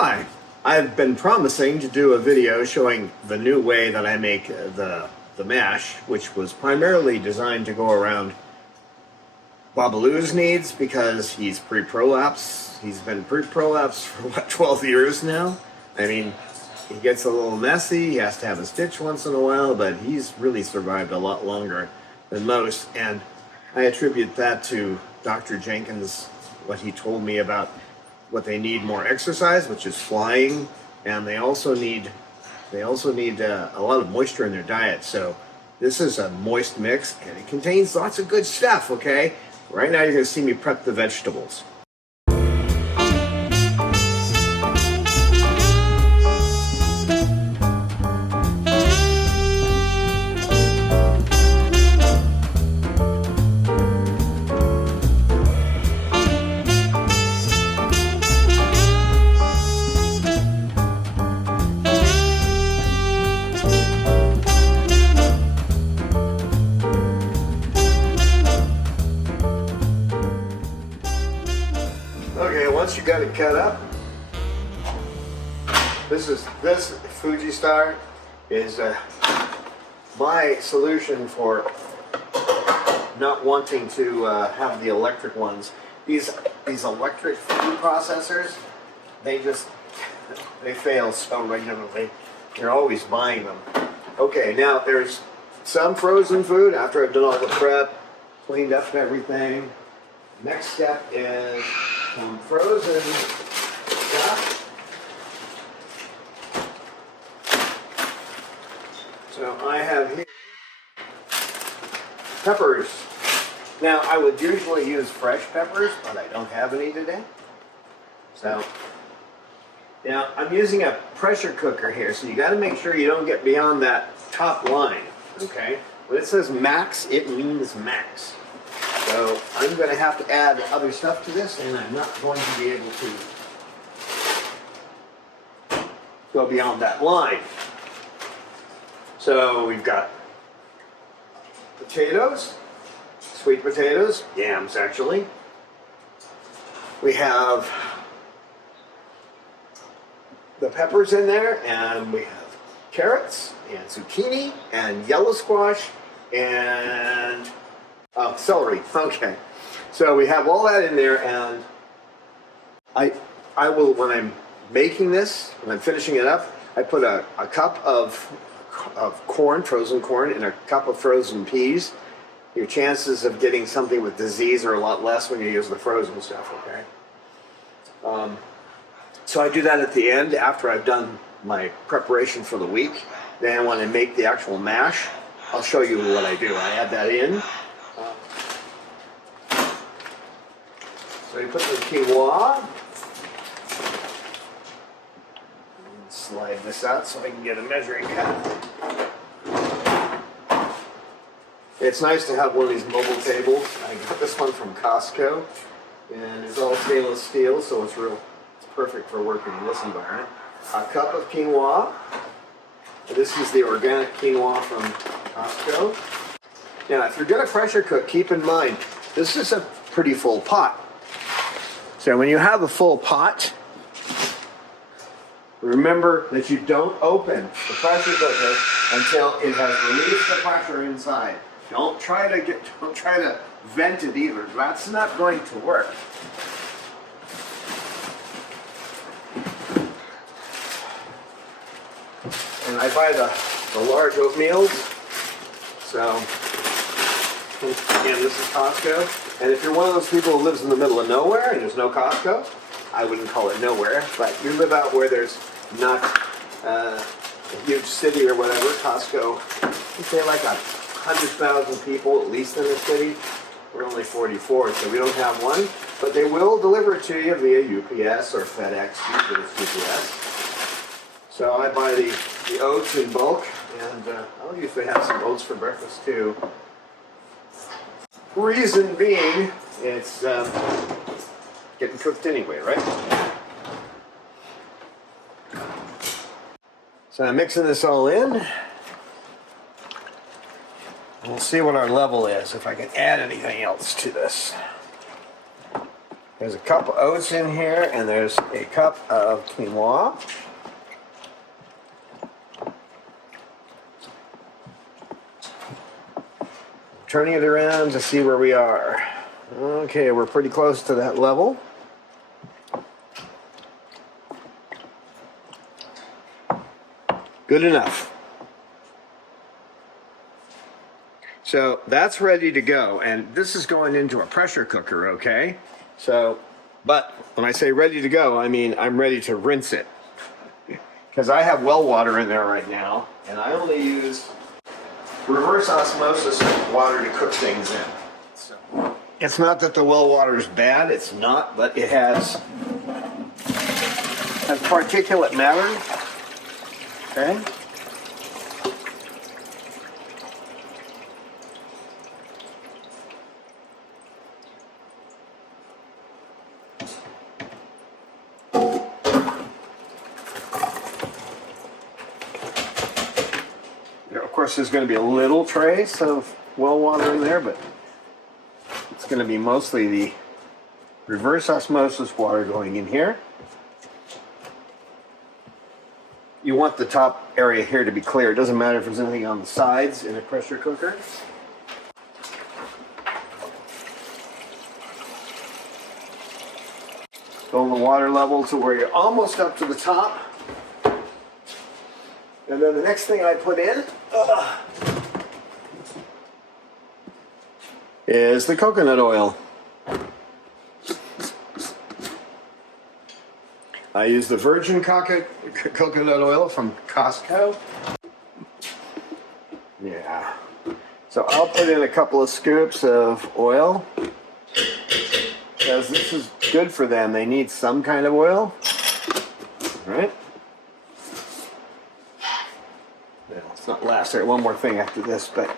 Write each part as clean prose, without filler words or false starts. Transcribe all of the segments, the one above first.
Hi, I've been promising to do a video showing the new way that I make the mash, which was primarily designed to go around Babaloo's needs because he's pre-prolapse. He's been pre-prolapse for what, 12 years now? I mean, he gets a little messy, he has to have a stitch once in a while, but he's really survived a lot longer than most, and I attribute that to Dr. Jenkins, what he told me about what they need more exercise, which is flying, and they also need a lot of moisture in their diet. So this is a moist mix, and it contains lots of good stuff. Okay, right now you're going to see me prep the vegetables. Okay, once you got it cut up, this Fuji Star is my solution for not wanting to have the electric ones. These electric food processors, they fail so regularly. You're always buying them. Okay, now there's some frozen food after I've done all the prep, cleaned up everything. Next step is some frozen stuff. So I have here peppers. Now I would usually use fresh peppers, but I don't have any today. So now I'm using a pressure cooker here, so you got to make sure you don't get beyond that top line. Okay, when it says max, it means max. So I'm going to have to add other stuff to this, and I'm not going to be able to go beyond that line. So we've got potatoes, sweet potatoes, yams actually. We have the peppers in there, and we have carrots and zucchini and yellow squash and celery. Okay, so we have all that in there, and I will, when I'm making this, when I'm finishing it up, I put a cup of corn, frozen corn, and a cup of frozen peas. Your chances of getting something with disease are a lot less when you use the frozen stuff. Okay, so I do that at the end after I've done my preparation for the week. Then when I make the actual mash, I'll show you what I do. I add that in. So you put the quinoa, slide this out so I can get a measuring cup. It's nice to have one of these mobile tables. I got this one from Costco, and it's all stainless steel, so it's perfect for working in this environment. A cup of quinoa. This is the organic quinoa from Costco. Now, if you're going to pressure cook, keep in mind, this is a pretty full pot. So when you have a full pot, remember that you don't open the pressure cooker until it has released the pressure inside. Don't try to vent it either. That's not going to work. And I buy the large oatmeals. So again, this is Costco. And if you're one of those people who lives in the middle of nowhere and there's no Costco, I wouldn't call it nowhere, but you live out where there's not a huge city or whatever, Costco, you say like 100,000 people at least in the city. We're only 44, so we don't have one, but they will deliver it to you via UPS or FedEx, usually it's UPS. So I buy the oats in bulk, and I'll usually have some oats for breakfast too. Reason being, it's getting cooked anyway, right? So I'm mixing this all in. We'll see what our level is, if I can add anything else to this. There's a cup of oats in here, and there's a cup of quinoa. Turning it around to see where we are. Okay, we're pretty close to that level. Good enough. So that's ready to go, and this is going into a pressure cooker, okay? So, but when I say ready to go, I mean I'm ready to rinse it. Because I have well water in there right now, and I only use reverse osmosis water to cook things in. So, it's not that the well water is bad, it's not, but it has particulate matter, okay? Of course, there's going to be a little trace of well water in there, but it's going to be mostly the reverse osmosis water going in here. You want the top area here to be clear. It doesn't matter if there's anything on the sides in a pressure cooker. Fill the water level to where you're almost up to the top. And then the next thing I put in is the coconut oil. I use the virgin coconut oil from Costco. Yeah. So I'll put in a couple of scoops of oil, because this is good for them. They need some kind of oil. All right. It's not last. There, one more thing after this, but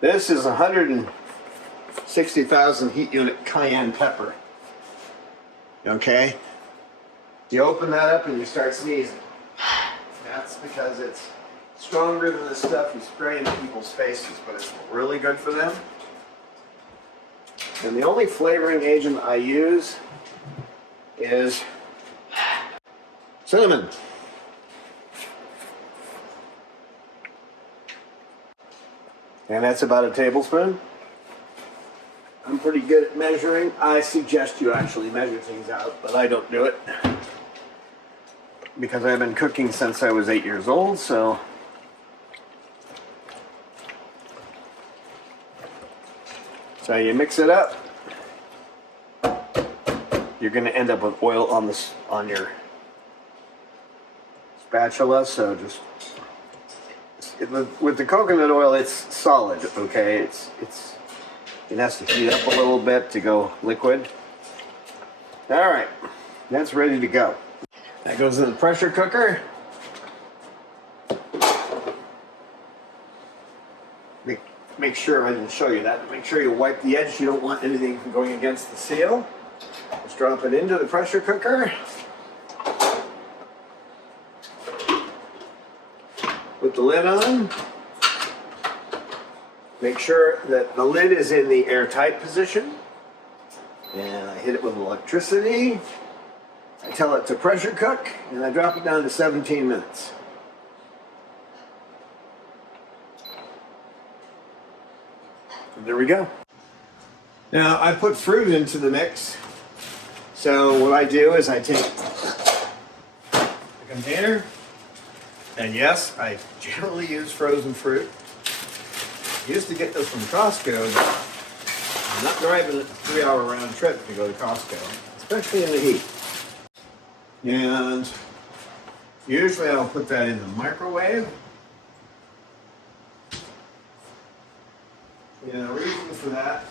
this is 160,000 heat unit cayenne pepper. Okay? You open that up and you start sneezing. That's because it's stronger than the stuff you spray into people's faces, but it's really good for them. And the only flavoring agent I use is cinnamon. And that's about a tablespoon. I'm pretty good at measuring. I suggest you actually measure things out, but I don't do it. Because I've been cooking since I was 8 years old, so. So you mix it up. You're going to end up with oil on your spatula, so just. With the coconut oil, it's solid, okay? It has to heat up a little bit to go liquid. All right, that's ready to go. That goes in the pressure cooker. Make sure, I didn't show you that, but make sure you wipe the edge. You don't want anything going against the seal. Just drop it into the pressure cooker. Put the lid on. Make sure that the lid is in the airtight position. And I hit it with electricity. I tell it to pressure cook, and I drop it down to 17 minutes. And there we go. Now, I put fruit into the mix. So what I do is I take the container, and yes, I generally use frozen fruit. I used to get this from Costco, but I'm not driving a 3-hour round trip to go to Costco, especially in the heat. And usually I'll put that in the microwave. And the reason for that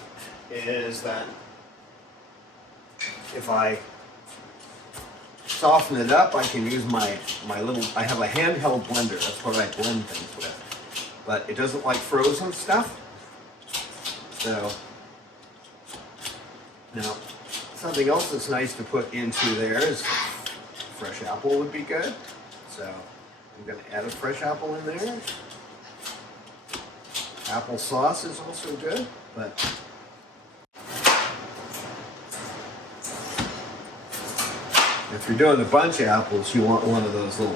is that if I soften it up, I can use my little, I have a handheld blender, that's what I blend things with. But it doesn't like frozen stuff. So, now, something else that's nice to put into there is fresh apple would be good. So, I'm going to add a fresh apple in there. Apple sauce is also good, but If you're doing the bunch apples, you want one of those little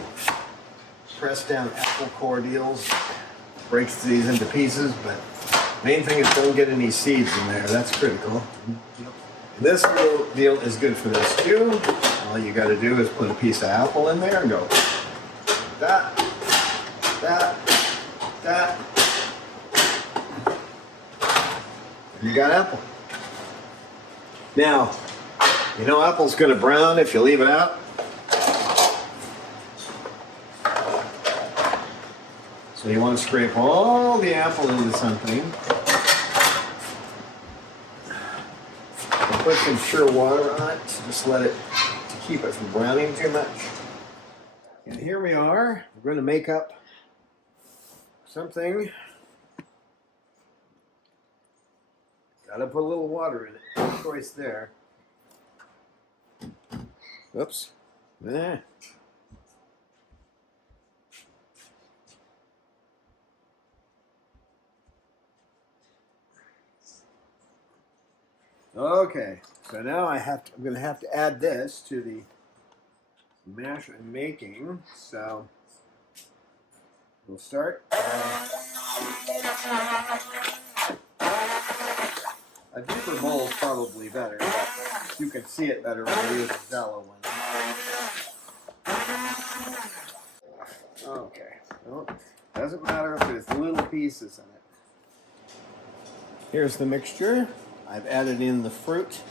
press down apple core deals. Breaks these into pieces, but main thing is don't get any seeds in there. That's critical. And this little deal is good for this too. All you got to do is put a piece of apple in there and go that, that, that. You got apple. Now, you know apple's going to brown if you leave it out. So you want to scrape all the apple into something. And put some sure water on it to just let it, to keep it from browning too much. And here we are. We're going to make up something. Got to put a little water in it. No choice there. Oops. Okay, so now I'm going to have to add this to the mash I'm making. So we'll start. A deeper bowl is probably better, but you can see it better when I use a shallow one. Okay, well, doesn't matter if there's little pieces in it. Here's the mixture. I've added in the fruit.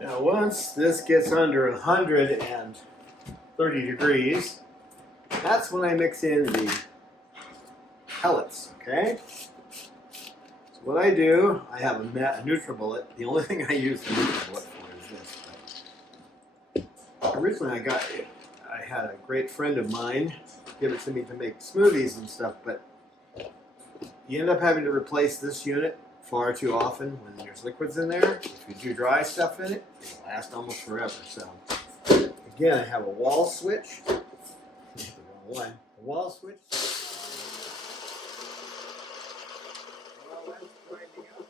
Now once this gets under 130 degrees, that's when I mix in the pellets, okay? So what I do, I have a NutriBullet. The only thing I use the NutriBullet for is this. Originally I had a great friend of mine give it to me to make smoothies and stuff, but you end up having to replace this unit far too often when there's liquids in there. If you do dry stuff in it, it'll last almost forever. So again, I have a wall switch. A wall switch. Well, that's grinding up.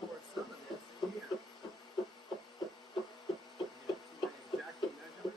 Pour some of this in here. Exactly measurement.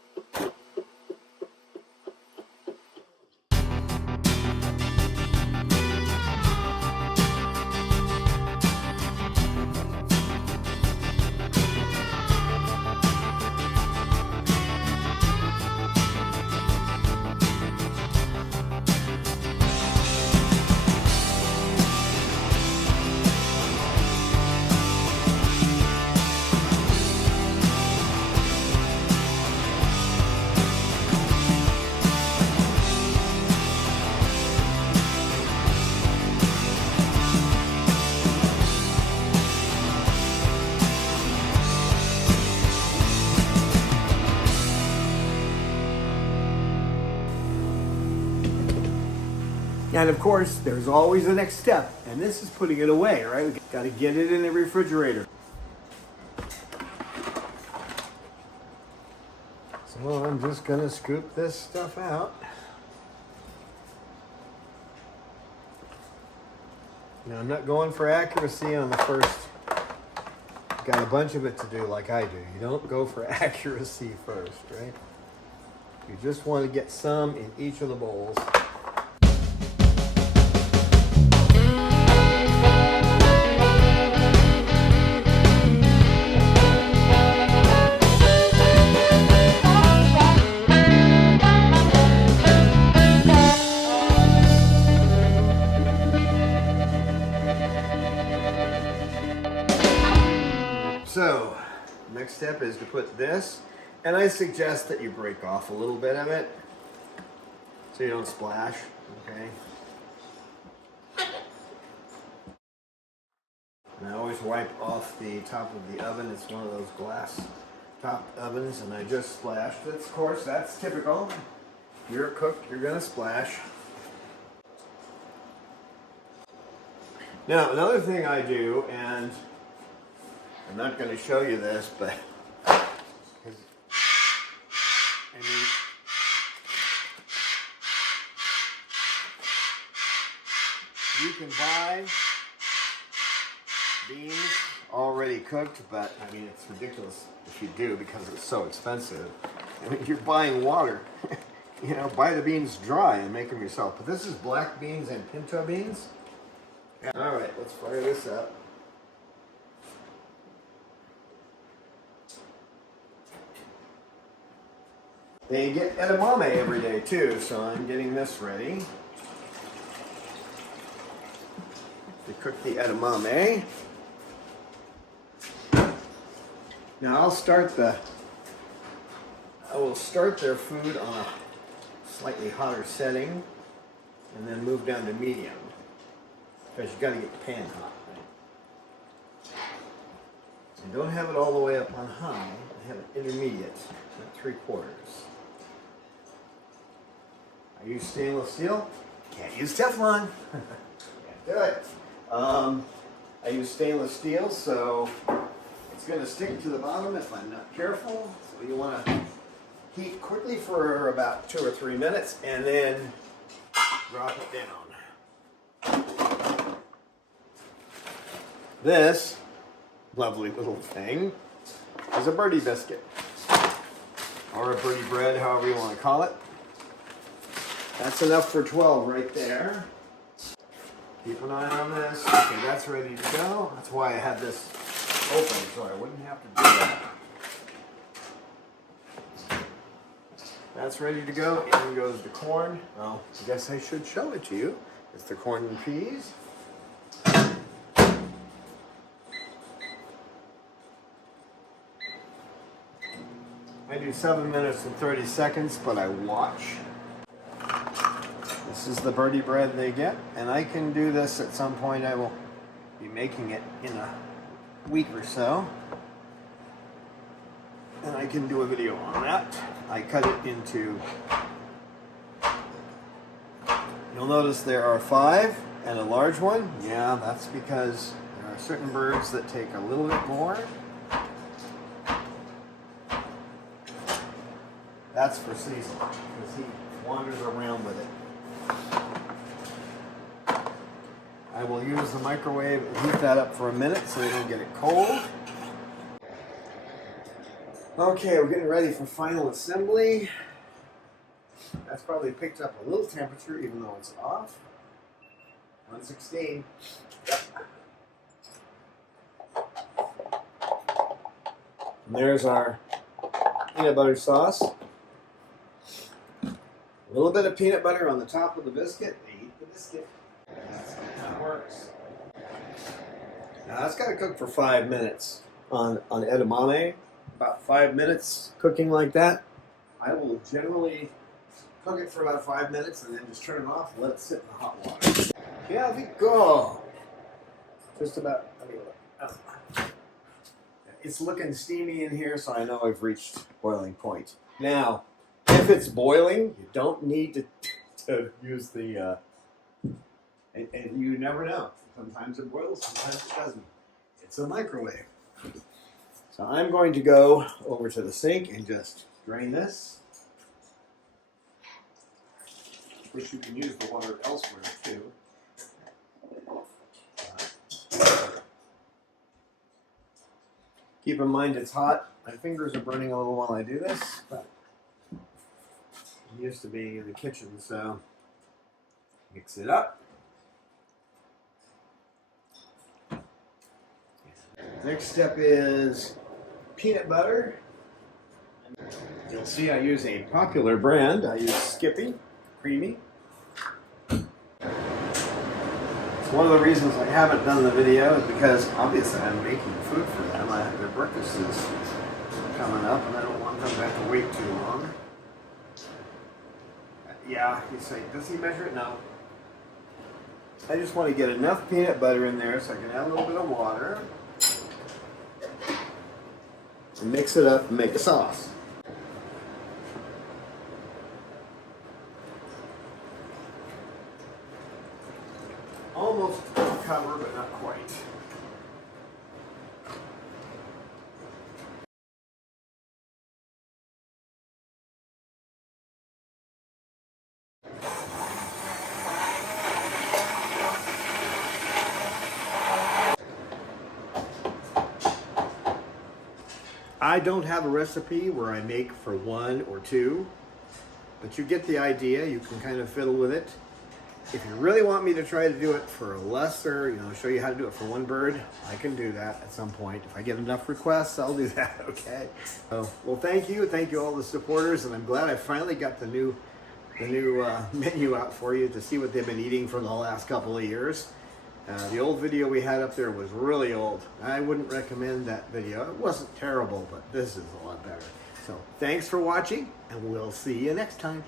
And of course, there's always the next step, and this is putting it away, right? We've got to get it in the refrigerator. So I'm just going to scoop this stuff out. Now, I'm not going for accuracy on the first. Got a bunch of it to do like I do. You don't go for accuracy first, right? You just want to get some in each of the bowls. So, next step is to put this, and I suggest that you break off a little bit of it so you don't splash, okay? And I always wipe off the top of the oven. It's one of those glass topped ovens, and I just splashed it. Of course, that's typical. If you're cooked, you're gonna splash. Now, another thing I do, and I'm not going to show you this, but you can buy beans already cooked, but I mean, it's ridiculous. If if you do because it's so expensive. And if you're buying water, you know, buy the beans dry and make them yourself. But this is black beans and pinto beans. All right, let's fire this up. They get edamame every day too, so I'm getting this ready. To cook the edamame. Now I will start their food on a slightly hotter setting and then move down to medium. Because you gotta get the pan hot, right? And don't have it all the way up on high, have it intermediate, at 3/4. I use stainless steel, can't use Teflon. Can't do it. I use stainless steel, so it's going to stick to the bottom if I'm not careful. So you want to heat quickly for about 2 or 3 minutes and then drop it down. This lovely little thing is a birdie biscuit, or a birdie bread, however you want to call it. That's enough for 12 right there. Keep an eye on this. Okay, that's ready to go. That's why I had this open, so I wouldn't have to do that. That's ready to go. In goes the corn. Well, I guess I should show it to you. It's the corn and peas. I do 7 minutes and 30 seconds, but I watch. This is the birdie bread they get, and I can do this at some point. I will be making it in a week or so, and I can do a video on that. I cut it into, you'll notice there are 5 and a large one. Yeah, that's because there are certain birds that take a little bit more. That's for Cecil, because he wanders around with it. I will use the microwave and heat that up for a minute so they don't get it cold. Okay, we're getting ready for final assembly. That's probably picked up a little temperature even though it's off. 116. And there's our peanut butter sauce. A little bit of peanut butter on the top of the biscuit. They eat the biscuit. That's how it works. Now that's got to cook for 5 minutes on edamame. About 5 minutes cooking like that. I will generally cook it for about 5 minutes and then just turn it off and let it sit in the hot water. Here we go. Just about. It's looking steamy in here, so I know I've reached boiling point. Now, if it's boiling, you don't need to use the, and you never know. Sometimes it boils, sometimes it doesn't. It's a microwave. So I'm going to go over to the sink and just drain this. Of course, you can use the water elsewhere too. Keep in mind it's hot. My fingers are burning a little while I do this, but I'm used to being in the kitchen, so mix it up. Next step is peanut butter. You'll see I use a popular brand. I use Skippy, creamy. It's one of the reasons I haven't done the video is because obviously I'm making food for them. Their breakfast is coming up and I don't want them to have to wait too long. Yeah, you say, does he measure it? No. I just want to get enough peanut butter in there so I can add a little bit of water. And mix it up and make a sauce. Almost cover, but not quite. I don't have a recipe where I make for 1 or 2, but you get the idea. You can kind of fiddle with it. If you really want me to try to do it for a lesser, show you how to do it for 1 bird, I can do that at some point. If I get enough requests, I'll do that, okay? So, well, thank you all the supporters, and I'm glad I finally got the new menu out for you to see what they've been eating for the last couple of years. The old video we had up there was really old. I wouldn't recommend that video. It wasn't terrible, but this is a lot better. So, thanks for watching, and we'll see you next time.